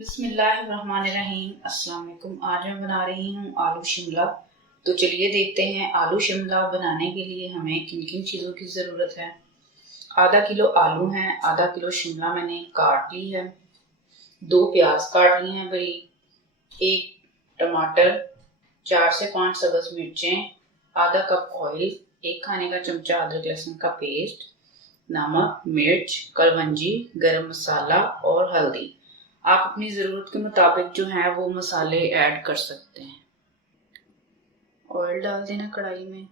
बिस्मिल्लाहिर्रहमानिर्रहीम। अस्सलाम वालेकुम। आज मैं बना रही हूँ आलू शिमला। तो चलिए देखते हैं आलू शिमला बनाने के लिए हमें किन किन चीज़ों की ज़रूरत है। आधा किलो आलू हैं, आधा किलो शिमला मैंने काट ली है, 2 प्याज काट ली हैं बड़ी, 1 टमाटर, 4 से 5 सब्ज़ मिर्चें, आधा कप ऑयल, 1 खाने का चमचा अदरक लहसुन का पेस्ट, नमक, मिर्च, कलवंजी, गरम मसाला और हल्दी। आप अपनी ज़रूरत के मुताबिक जो है वो मसाले ऐड कर सकते हैं। ऑयल डाल देना कढ़ाई में।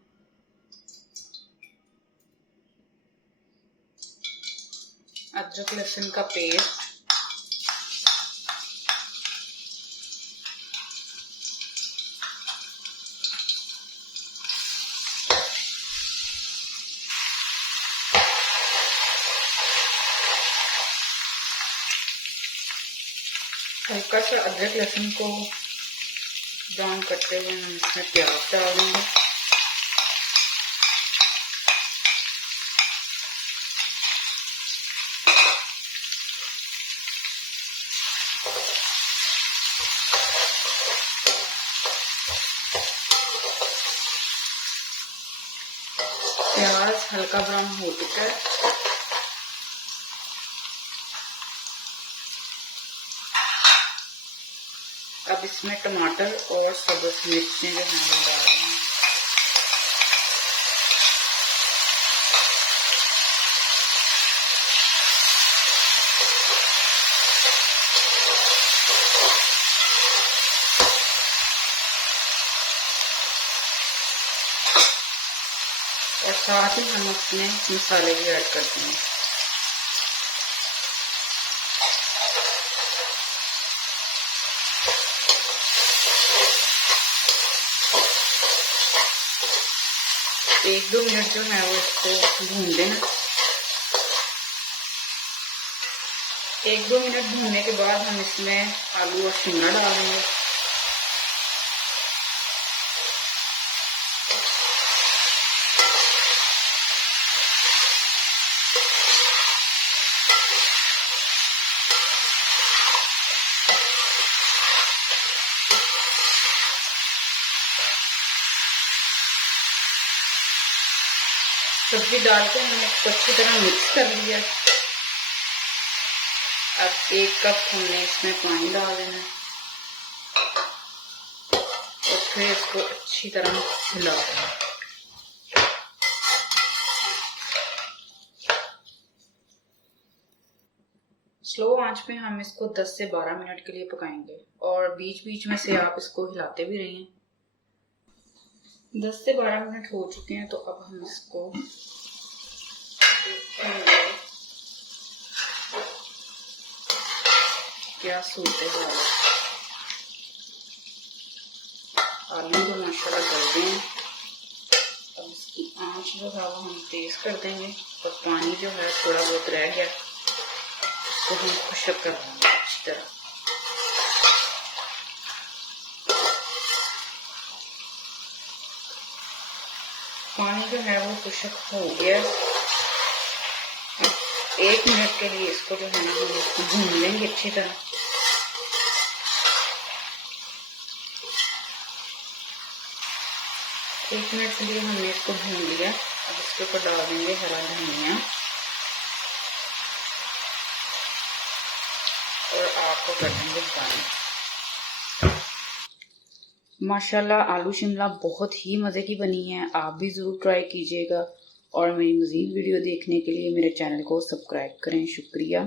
अदरक लहसुन का पेस्ट, हल्का सा अदरक लहसुन को ब्राउन करते हुए हम इसमें प्याज डाल देंगे। प्याज हल्का ब्राउन हो चुका है। अब इसमें टमाटर और सब्ज़ मिर्चें जो हैं वो डाल रहे हैं। और साथ ही हम अपने मसाले भी ऐड करते हैं। एक 2 मिनट जो है वो इसको भून लेना। 1-2 मिनट भूनने के बाद हम इसमें आलू और शिमला डाल देंगे। सब्जी डाल के हमने इसको अच्छी तरह मिक्स कर लिया। अब 1 कप हमने इसमें पानी डाल देना है और फिर इसको अच्छी तरह हिला देना। स्लो आंच पे हम इसको 10 से 12 मिनट के लिए पकाएंगे और बीच बीच में से आप इसको हिलाते भी रहिए। 10 से 12 मिनट हो चुके हैं, तो अब हम इसको क्या सूते हुए आलू तो माशाल्लाह गल गए हैं। अब इसकी आंच जो है वो हम तेज कर देंगे और पानी जो है थोड़ा बहुत रह गया तो हम खुशक कर देंगे अच्छी तरह। पानी जो है वो खुशक हो गया। 1 मिनट के लिए इसको जो है ना हम इसको भून लेंगे अच्छी तरह। एक मिनट के लिए हमने इसको भून लिया। अब इसके ऊपर डाल देंगे हरा धनिया और आपको कर देंगे गार्निश। माशाल्लाह आलू शिमला बहुत ही मज़े की बनी है। आप भी ज़रूर ट्राई कीजिएगा और मेरी मज़ीद वीडियो देखने के लिए मेरे चैनल को सब्सक्राइब करें। शुक्रिया।